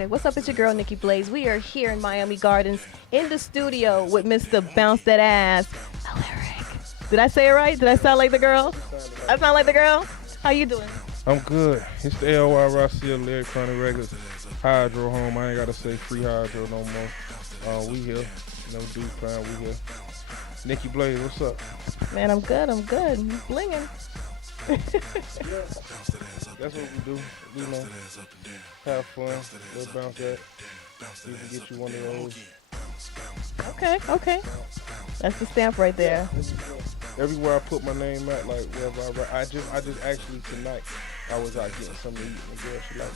Okay, what's up? It's your girl, Nikki Blaze. We are here in Miami Gardens in the studio with Mr. Bounce That Ass, Alyric. Did I say it right? Did I sound like the girl? I sound like the girl? How you doing? I'm good. It's the LYRC Alyric County Records Hydro home. I ain't gotta say free hydro no more. We here. No dude plan, we here. Nicky Blaze, what's up? Man, I'm good. I'm good. You blinging. That's what we do. We know. Have fun. Let's bounce that. We can get you one of those. Okay. That's the stamp right there. Everywhere I put my name at, like wherever I write, I just actually tonight I was out getting something to eat, and the girl she like,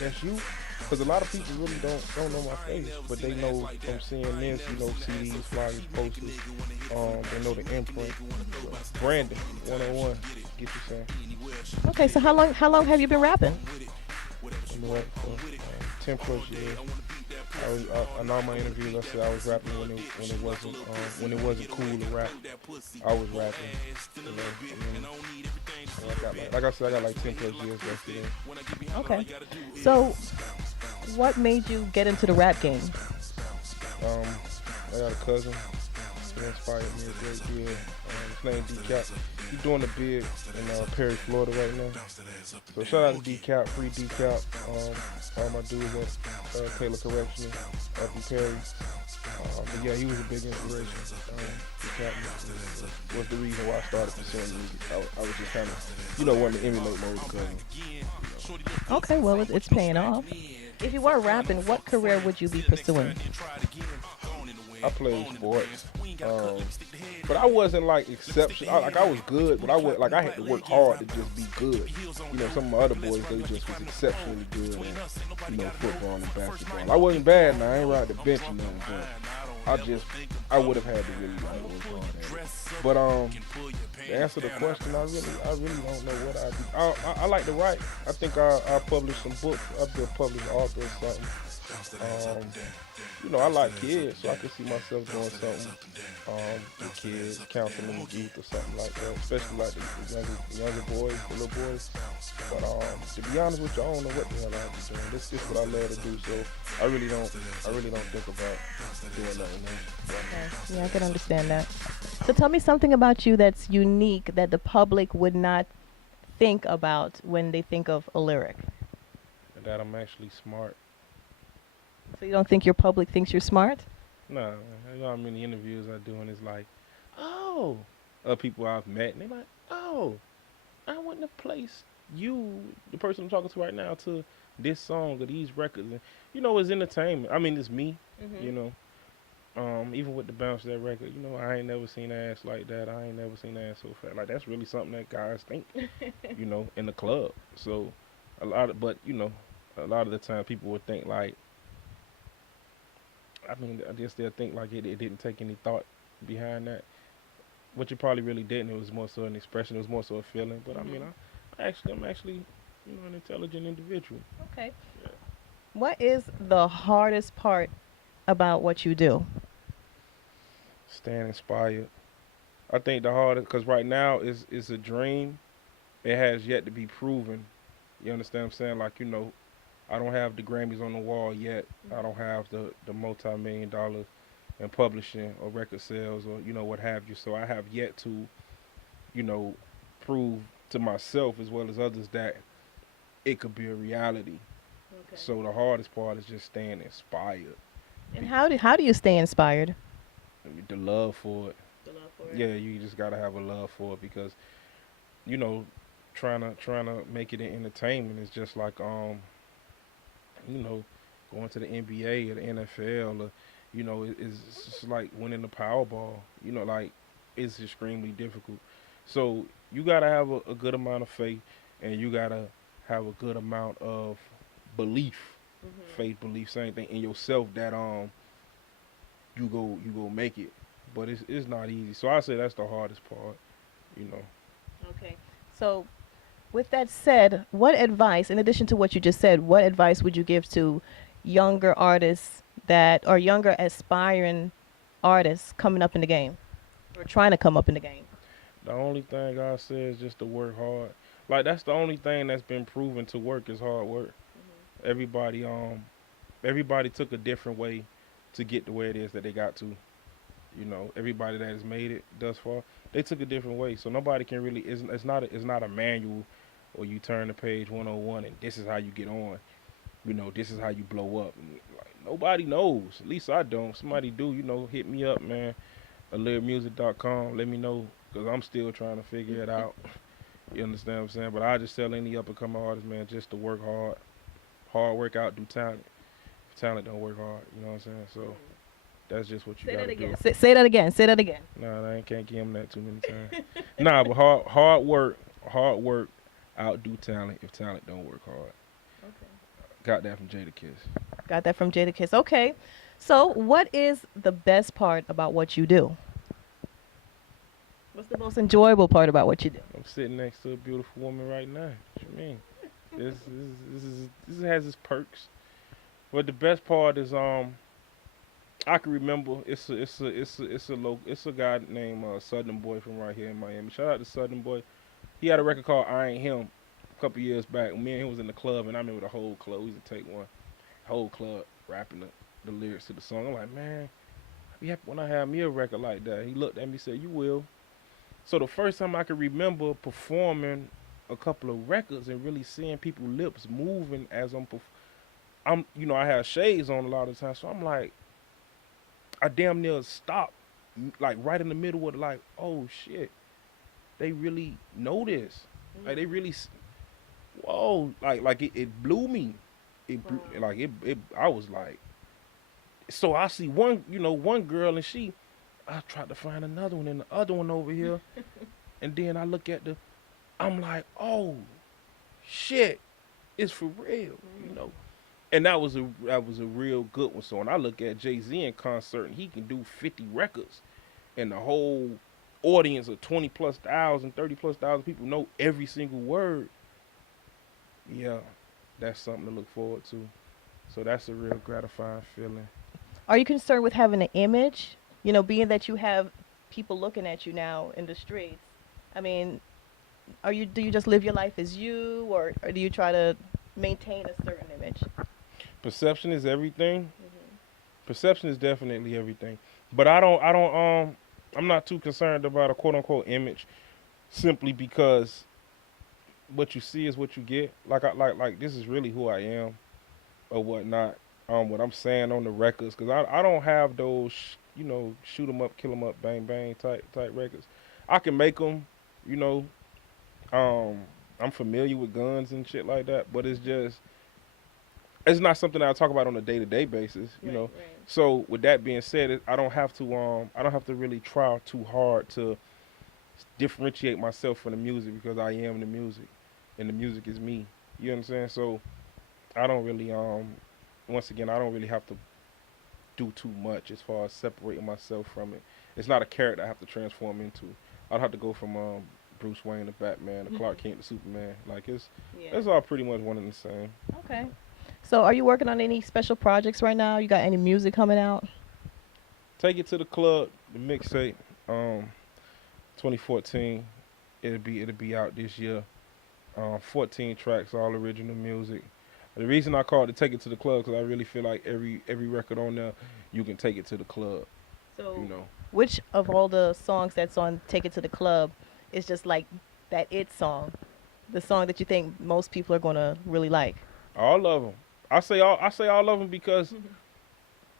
that's you, because a lot of people really don't know my face, but they know from seeing this, you know, CDs, flyers, posters, they know the imprint, branding, 101. Get you saying. Okay, so how long have you been rapping? I've been rapping for 10 plus years. In all my interviews, I said I was rapping when it wasn't cool to rap. I was rapping. You know, like I said, I got like 10 plus years left today. Okay. So, what made you get into the rap game? I got a cousin. He inspired me a great deal. His name D-Cap. He's doing the big in Perry, Florida right now. So shout out to D-Cap, free D-Cap. All my dudes at Taylor Correctional up in Perry. But yeah, he was a big inspiration. D-Cap was the reason why I started pursuing music. I was just kind of, wanting to emulate my older cousin. Okay, well, it's paying off. If you were rapping, what career would you be pursuing? I played sports, but I wasn't like exceptional. I was good, but I had to work hard to just be good. You know, some of my other boys, they just was exceptionally good in, football and basketball. I wasn't bad now. I ain't ride the bench or nothing, but I would have had to really work hard at it. But to answer the question, I really don't know what I do. I like to write. I think I published some books. I've been a published author or something. I like kids, so I can see myself doing something with kids, counseling the youth or something like that, especially like the younger boys, the little boys. But to be honest with you, I don't know what the hell I'll be doing. This is what I love to do, so I really don't think about doing nothing else. Okay. Yeah, I can understand that. So tell me something about you that's unique that the public would not think about when they think of Alyric. That I'm actually smart. So you don't think your public thinks you're smart? No, you know how many interviews I do, and it's like, oh, people I've met, and they're like, oh, I wouldn't have placed you, the person I'm talking to right now, to this song or these records. And, it's entertainment. I mean, it's me, even with the Bounce That record, I ain't never seen ass like that. I ain't never seen ass so fat. Like, that's really something that guys think, in the club. So, a lot of the time people would think like, I guess they'll think like it didn't take any thought behind that, which it probably really didn't. It was more so an expression. It was more so a feeling. But I'm actually, an intelligent individual. Okay. Yeah. What is the hardest part about what you do? Staying inspired. I think the hardest, because right now is a dream. It has yet to be proven. You understand what I'm saying? Like, I don't have the Grammys on the wall yet. I don't have the multi-million-dollar in publishing or record sales or, what have you. So I have yet to, prove to myself as well as others that it could be a reality. Okay. So the hardest part is just staying inspired. And how do you stay inspired? The love for it. Yeah, you just got to have a love for it because, trying to make it in entertainment is just like, going to the NBA or the NFL, or, it's just like winning the Powerball. Like, it's extremely difficult. So you gotta have a good amount of faith, and you gotta have a good amount of belief, faith, belief, same thing in yourself that you go make it. But it's not easy. So I say that's the hardest part. Okay. So, with that said, what advice, in addition to what you just said, what advice would you give to younger artists or younger aspiring artists coming up in the game or trying to come up in the game? The only thing I say is just to work hard. Like, that's the only thing that's been proven to work is hard work. Everybody everybody took a different way to get to where it is that they got to. You know, everybody that has made it thus far, they took a different way. So nobody can really. It's not a manual, or you turn to page 101 and this is how you get on. You know, this is how you blow up. And, like, nobody knows. At least I don't. Somebody do. You know, hit me up, man. Alyricmusic.com. Let me know because I'm still trying to figure it out. You understand what I'm saying? But I just tell any up and coming artist, man, just to work hard. Hard work out, do talent. If talent don't work hard, you know what I'm saying? So that's just what you Say got that to do. again. Say that again. Say that again. Nah, I can't give him that too many times. Nah, but hard work outdo talent if talent don't work hard. Okay. Got that from Jada Kiss. Got that from Jadakiss. Okay. So, what is the best part about what you do? What's the most enjoyable part about what you do? I'm sitting next to a beautiful woman right now. What you mean? This has its perks. But the best part is I can remember it's a guy named Southern Boy from right here in Miami. Shout out to Southern Boy. He had a record called I Ain't Him a couple years back. Me and him was in the club, and I remember the whole club. We used to take one, whole club rapping the lyrics to the song. I'm like, man, I'd be happy when I have me a record like that. He looked at me and said, you will. So the first time I can remember performing a couple of records and really seeing people's lips moving as I'm you know, I have shades on a lot of times, so I'm like, I damn near stopped, like right in the middle of like, oh shit, they really know this, like they really, whoa, like it blew me, like it, I was like, so I see one, you know, one girl and I tried to find another one and the other one over here, and then I look at I'm like, oh shit, it's for real, you know. And that was a real good one. So when I look at Jay-Z in concert and he can do 50 records and the whole audience of 20 plus thousand, 30 plus thousand people know every single word, yeah, that's something to look forward to. So that's a real gratifying feeling. Are you concerned with having an image? You know, being that you have people looking at you now in the streets. I mean, do you just live your life as you, or do you try to maintain a certain image? Perception is everything. Hmm. Perception is definitely everything. But I'm not too concerned about a quote unquote image simply because what you see is what you get. Like this is really who I am or whatnot. What I'm saying on the records, because I don't have those, you know, shoot 'em up, kill 'em up, bang bang type records. I can make them, you know. Um, I'm familiar with guns and shit like that, but it's not something that I talk about on a day to day basis, you Right, know. right. So with that being said, I don't have to really try too hard to differentiate myself from the music because I am the music, and the music is me. You know what I'm saying? So I don't really once again I don't really have to do too much as far as separating myself from it. It's not a character I have to transform into. I'd have to go from Bruce Wayne to Batman to Clark Kent to Superman. Like Yeah. it's all pretty much one and the same. Okay. So, are you working on any special projects right now? You got any music coming out? Take it to the club, the mixtape, 2014. It'll be out this year. 14 tracks, all original music. The reason I call it Take It to the Club because I really feel like every record on there, you can take it to the club. So, You know, which of all the songs that's on Take It to the Club is just like that it song? The song that you think most people are going to really like? all of them. I say all of them because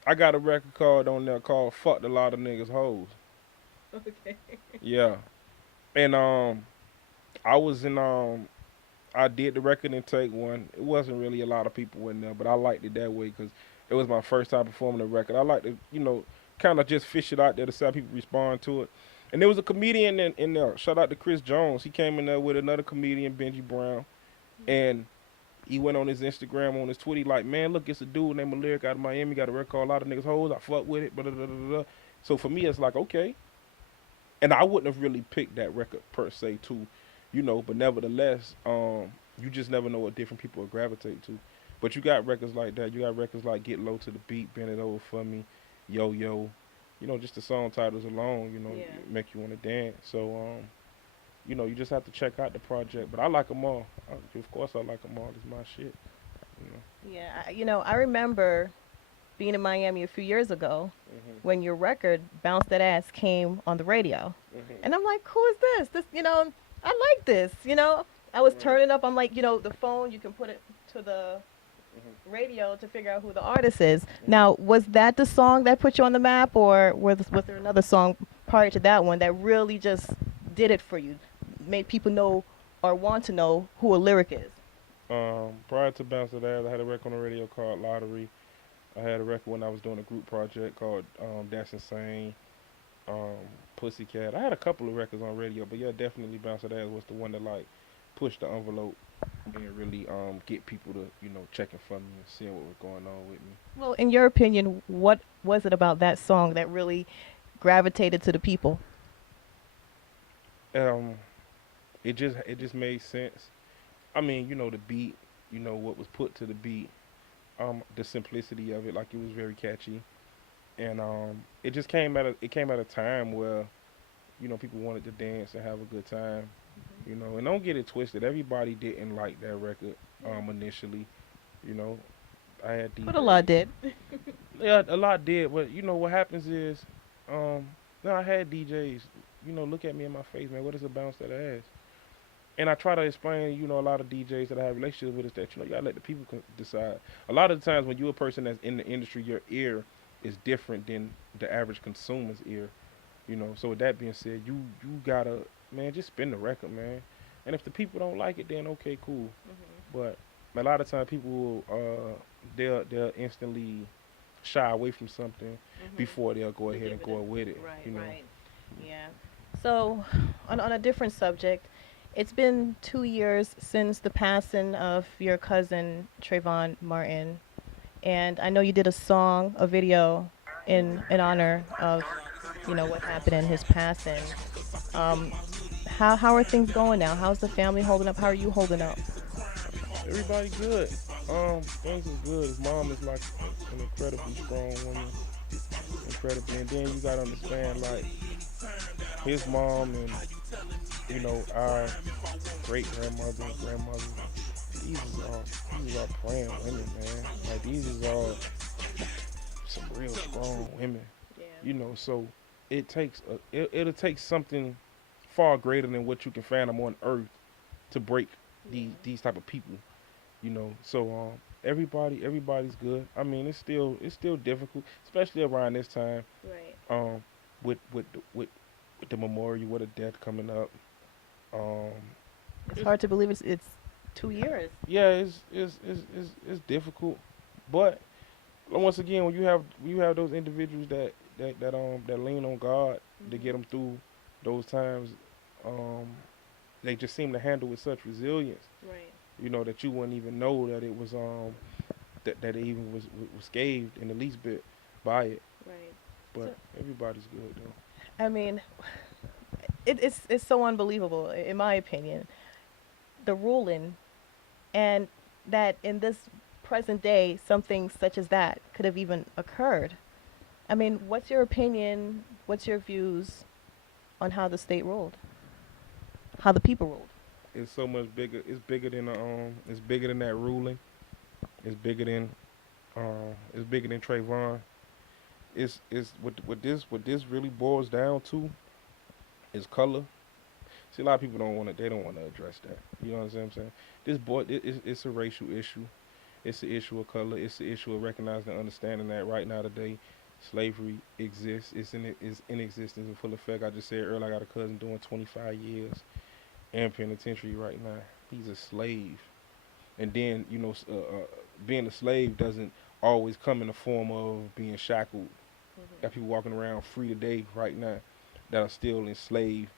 I got a record card on there called "Fucked a Lot of Niggas Hoes." Okay. Yeah, and I was in I did the record in take one. It wasn't really a lot of people in there, but I liked it that way because it was my first time performing the record. I like to, you know, kind of just fish it out there to see how people respond to it. And there was a comedian in there. Shout out to Chris Jones. He came in there with another comedian, Benji Brown, and he went on his Instagram, on his Twitter, like, man, look, it's a dude named Alyric out of Miami. Got a record called A Lot of Niggas Hoes. I fuck with it. Blah, blah, blah, blah, blah. So for me, it's like, okay. And I wouldn't have really picked that record per se, too, you know. But nevertheless, you just never know what different people will gravitate to. But you got records like that. You got records like Get Low to the Beat, Bend It Over For Me, Yo Yo. You know, just the song titles alone, you know, Yeah. make you want to dance. So, you know, you just have to check out the project. But I like them all. Of course, I like them all. It's my shit. You know. Yeah, I remember being in Miami a few years ago Mhm. when your record Bounce That Ass came on the radio. Mhm. And I'm like, who is this? I like this. I was Right. turning up. I'm like, the phone, you can put it to the Mhm. radio to figure out who the artist is. Mhm. Now, was that the song that put you on the map, or was there another song prior to that one that really just did it for you, made people know or want to know who a lyric is? Prior to Bounce That Ass, I had a record on the radio called Lottery. I had a record when I was doing a group project called That's Insane. Um, Pussycat. I had a couple of records on radio, but yeah, definitely Bounce That Ass was the one that like pushed the envelope and really get people to checking for me and seeing what was going on with me. Well, in your opinion, what was it about that song that really gravitated to the people? Um, it just made sense. I mean, the beat, what was put to the beat, the simplicity of it, like it was very catchy, and it came at a time where people wanted to dance and have a good time, and don't get it twisted. Everybody didn't like that record initially. You know, I had But a lot DJs. did. Yeah, a lot did, but what happens is, um, no, I had DJs. Look at me in my face, man. What is a bounce that ass? And I try to explain, a lot of DJs that I have relationships with is that you gotta let the people decide. A lot of the times when you're a person that's in the industry, your ear is different than the average consumer's ear. So with that being said, you gotta, man, just spin the record, man. And if the people don't like it, then okay, cool. But a lot of times people will, they'll instantly shy away from something before they'll go To ahead give and it go with it. a right, You know. right. Yeah. So, on a different subject, it's been 2 years since the passing of your cousin Trayvon Martin, and I know you did a song, a video, in honor of what happened in his passing. Um, how are things going now? How's the family holding up? How are you holding up? Everybody good. Things is good. His mom is like an incredibly strong woman, incredibly. And then you gotta understand, like his mom and our great grandmother and grandmother. These is all praying women, man. Like these is all some real strong women. Yeah. So it'll take something far greater than what you can fathom on earth to break Yeah. these type of people. So everybody's good. I mean, it's still difficult, especially around this time. Right. Um, with the memorial, with a death coming up. Um, It's it's hard to believe it's 2 years. yeah, it's difficult, but once again, when you have those individuals that lean on God to get them through those times, um, they just seem to handle with such resilience. Right. That you wouldn't even know that it was that it even was scathed in the least bit by it. Right. So, But everybody's good though. I mean, it's so unbelievable, in my opinion, the ruling, and that in this present day, something such as that could have even occurred. I mean, what's your opinion? What's your views on how the state ruled, how the people ruled? It's so much bigger. It's bigger than It's bigger than that ruling. It's bigger than It's bigger than Trayvon. It's what this really boils down to is color. See, a lot of people they don't want to address that. You know what I'm saying? It's a racial issue. It's an issue of color. It's an issue of recognizing and understanding that right now today, slavery exists. It's in existence in full effect. I just said earlier, I got a cousin doing 25 years in penitentiary right now. He's a slave, and then being a slave doesn't always come in the form of being shackled. Got people walking around free today, right now, that are still enslaved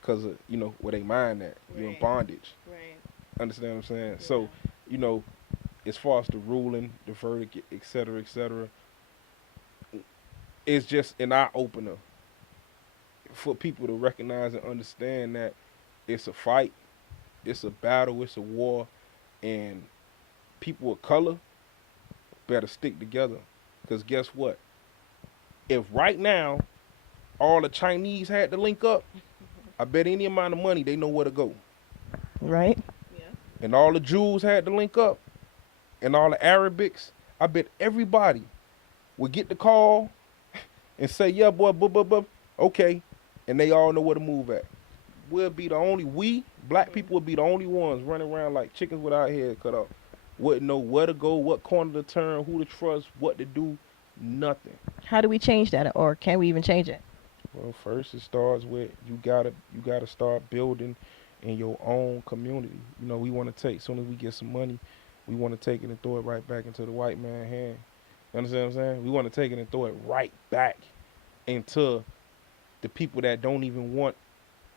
because of where they mind at. You're in Right. bondage. Right. Understand what I'm saying? Yeah. So you know, as far as the ruling, the verdict, et cetera, it's just an eye opener for people to recognize and understand that it's a fight, it's a battle, it's a war, and people of color better stick together. Because guess what? If right now all the Chinese had to link up, I bet any amount of money they know where to go. Right. Yeah. And all the Jews had to link up, and all the Arabics, I bet everybody would get the call and say, yeah, boy, okay, and they all know where to move at. We, black people, would be the only ones running around like chickens without head cut off. Wouldn't know where to go, what corner to turn, who to trust, what to do, nothing. How do we change that, or can we even change it? Well, first it starts with you gotta start building in your own community. We want to take, as soon as we get some money, we want to take it and throw it right back into the white man's hand. You understand what I'm saying? We want to take it and throw it right back into the people that don't even want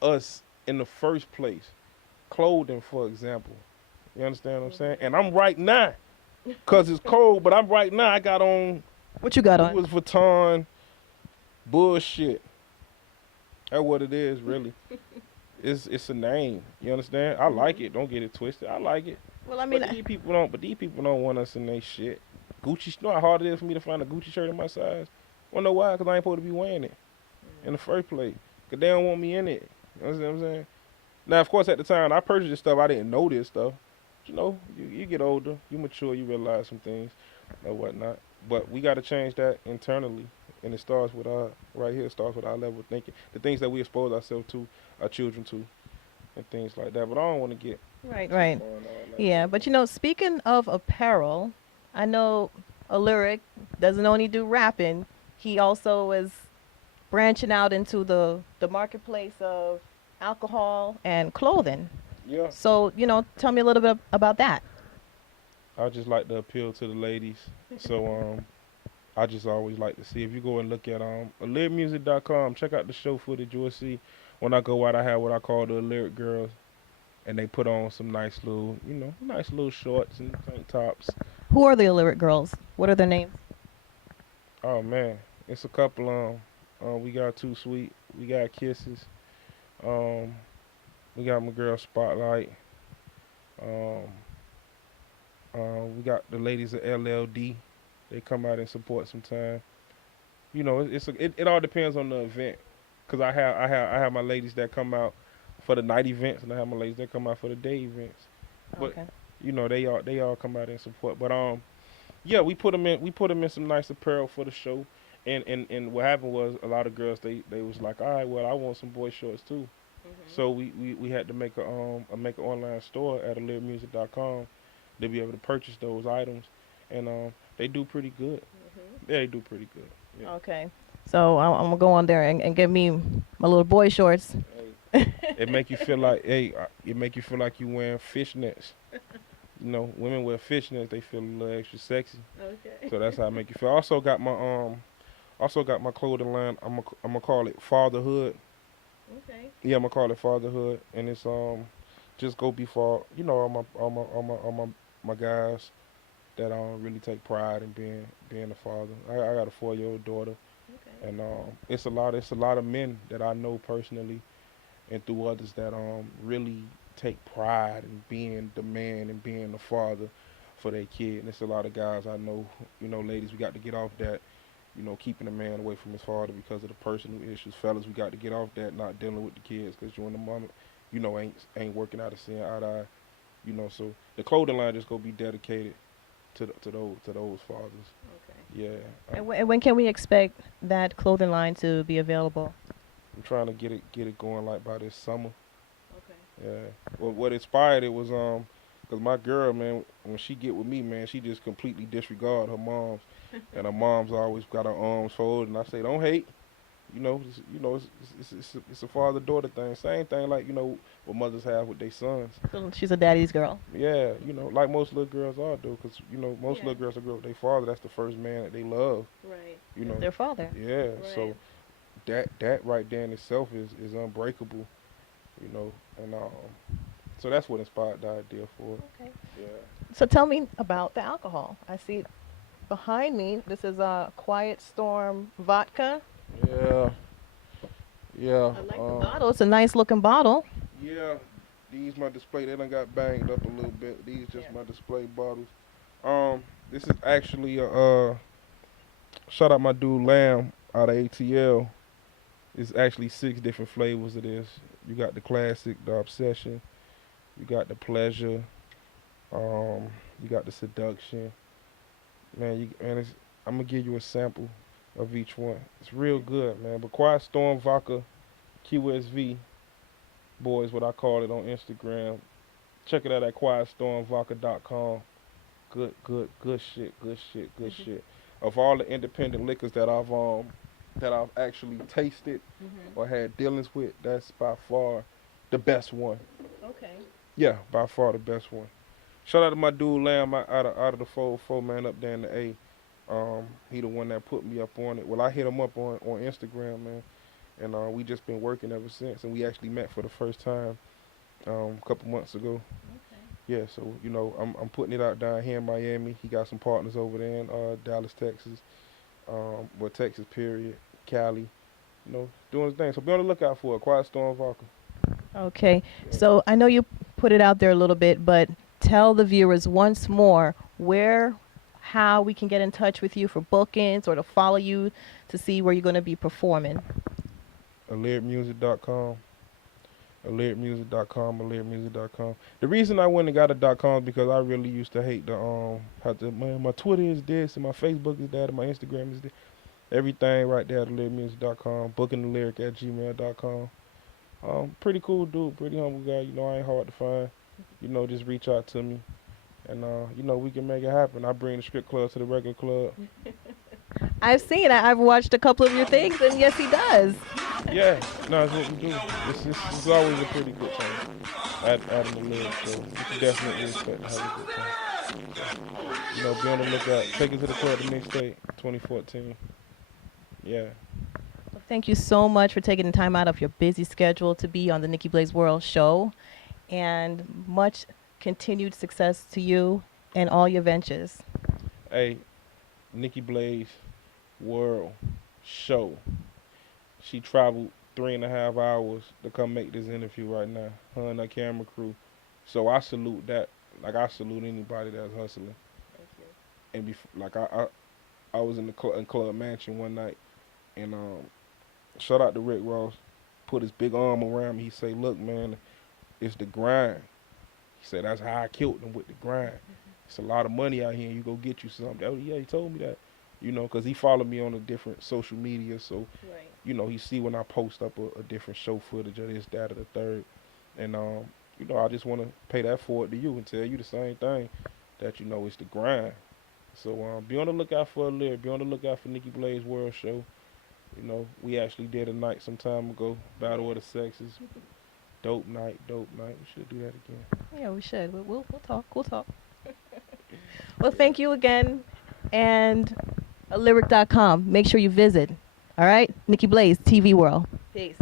us in the first place. Clothing, for example. You understand what I'm saying? And I'm right now, cause it's cold, but I'm right now. I got on What you got on? Louis Vuitton bullshit. That's what it is, really. It's a name. You understand? I like it. Don't get it twisted. I like it. Well, I mean, But these people don't. But these people don't want us in their shit. Gucci. You know how hard it is for me to find a Gucci shirt in my size? Wanna know why? Cause I ain't supposed to be wearing it in the first place. Cause they don't want me in it. You understand what I'm saying? Now, of course, at the time I purchased this stuff, I didn't know this stuff. You get older, you mature, you realize some things and whatnot. But we got to change that internally, and it starts with right here. It starts with our level of thinking, the things that we expose ourselves to, our children to, and things like that. But I don't want to get right, too right. far in all that. Yeah, but speaking of apparel, I know Alyric doesn't only do rapping. He also is branching out into the marketplace of alcohol and clothing. Yeah, So, tell me a little bit about that. I just like to appeal to the ladies. So I just always like to see, if you go and look at alyricmusic.com, check out the show footage. You'll see when I go out, I have what I call the Alyric girls, and they put on some nice little shorts and tank tops. Who are the Alyric girls? What are their names? Oh man, it's a couple. We got Too Sweet, we got Kisses, um, we got my girl Spotlight. Um, we got the ladies of LLD. They come out and support sometime. It all depends on the event. Cause I have my ladies that come out for the night events, and I have my ladies that come out for the day events. But Okay. they all come out and support. But yeah, we put them in some nice apparel for the show. And what happened was, a lot of girls, they was like, all right, well, I want some boy shorts too. So we had to make an online store at alyricmusic.com to be able to purchase those items, and they do pretty good. Yeah, they do pretty good. Yeah. Okay. So I'm gonna go on there and get me my little boy shorts. Hey, it make you feel like you wearing fishnets. Women wear fishnets, they feel a little extra sexy. Okay. So that's how I make you feel. I also got my clothing line. I'm gonna call it Fatherhood. Okay. Yeah, I'm gonna call it Fatherhood, and it's just go before all my guys that really take pride in being a father. I got a 4-year-old daughter, Okay. and it's a lot of men that I know personally, and through others, that really take pride in being the man and being the father for their kid. And it's a lot of guys I know. Ladies, we got to get off that. Keeping a man away from his father because of the personal issues. Fellas, we got to get off that, not dealing with the kids, because you in the moment, ain't working out of seeing eye to eye. So the clothing line just gonna be dedicated to those fathers. Okay. Yeah, And when can we expect that clothing line to be available? I'm trying to get it going like by this summer. Okay. Yeah. Well, what inspired it was cause my girl, man, when she get with me, man, she just completely disregard her moms, and her mom's always got her arms folded. And I say, don't hate. It's a father-daughter thing. Same thing like what mothers have with their sons. So she's a daddy's girl. Yeah, like most little girls are, though, because most Yeah. little girls that grow up with their father. That's the first man that they love. Right. You know. Their father. Yeah. Right. So that right there in itself is unbreakable. And so that's what inspired the idea for it. Okay. Yeah. So tell me about the alcohol. I see behind me. This is a Quiet Storm vodka. Yeah. Yeah. I like the bottle. It's a nice looking bottle. Yeah. These my display. They done got banged up a little bit. These just Yeah. my display bottles. This is actually shout out my dude Lamb out of ATL. It's actually 6 different flavors of this. You got the classic, the obsession. You got the pleasure. You got the seduction. Man, I'm gonna give you a sample of each one. It's real good, man. But Quiet Storm Vodka QSV, boys, what I call it on Instagram. Check it out at quietstormvodka.com. Good shit, good shit, good Mhm. shit. Of all the independent liquors that I've actually tasted Mhm. or had dealings with, that's by far the best one. Okay. Yeah, by far the best one. Shout out to my dude Lamb out of the four man up there in the A. He the one that put me up on it. Well, I hit him up on Instagram, man, and we just been working ever since. And we actually met for the first time a couple months ago. Okay. Yeah, so I'm putting it out down here in Miami. He got some partners over there in Dallas, Texas, well Texas period, Cali. Doing his thing. So be on the lookout for it. Quiet Storm Vodka. Okay. Yeah. So I know you put it out there a little bit, but tell the viewers once more where, how we can get in touch with you for bookings or to follow you to see where you're going to be performing. Alyricmusic.com. Alyricmusic.com. The reason I went and got a .com is because I really used to hate the how to man, my Twitter is this and my Facebook is that and my Instagram is this. Everything right there at alyricmusic.com. Booking the lyric at gmail.com. Pretty cool dude, pretty humble guy. I ain't hard to find. Just reach out to me, and we can make it happen. I bring the script club to the regular club. I've seen it. I've watched a couple of your things, and yes, he does. Yeah, no, it's what we do. It's always a pretty good time. Adding the lyrics, so you can definitely expect to have a good time. So, be on the lookout. Take it to the club, the mixtape, 2014. Yeah. Well, thank you so much for taking the time out of your busy schedule to be on the Nikki Blaze World show, and much continued success to you and all your ventures. Hey, Nikki Blaze World Show. She traveled 3.5 hours to come make this interview right now. Her and her camera crew. So I salute that. Like I salute anybody that's hustling. Thank you. And like I was in the in Club Mansion one night, and shout out to Rick Ross. Put his big arm around me. He say, "Look, man, it's the grind." He said, "That's how I killed them with the grind. It's a lot of money out here, and you go get you something." Oh yeah, he told me that. Because he followed me on a different social media, so Right. he see when I post up a different show footage of this, that, or the third, and I just want to pay that forward to you and tell you the same thing, that it's the grind. So be on the lookout for a lyric. Be on the lookout for Nikki Blaze World Show. We actually did a night some time ago, Battle of the Sexes. Dope night, dope night. We should do that again. Yeah, we should. We'll talk. We'll talk. Well, thank you again, and Alyric.com. Make sure you visit. All right, Nikki Blaze TV World. Peace.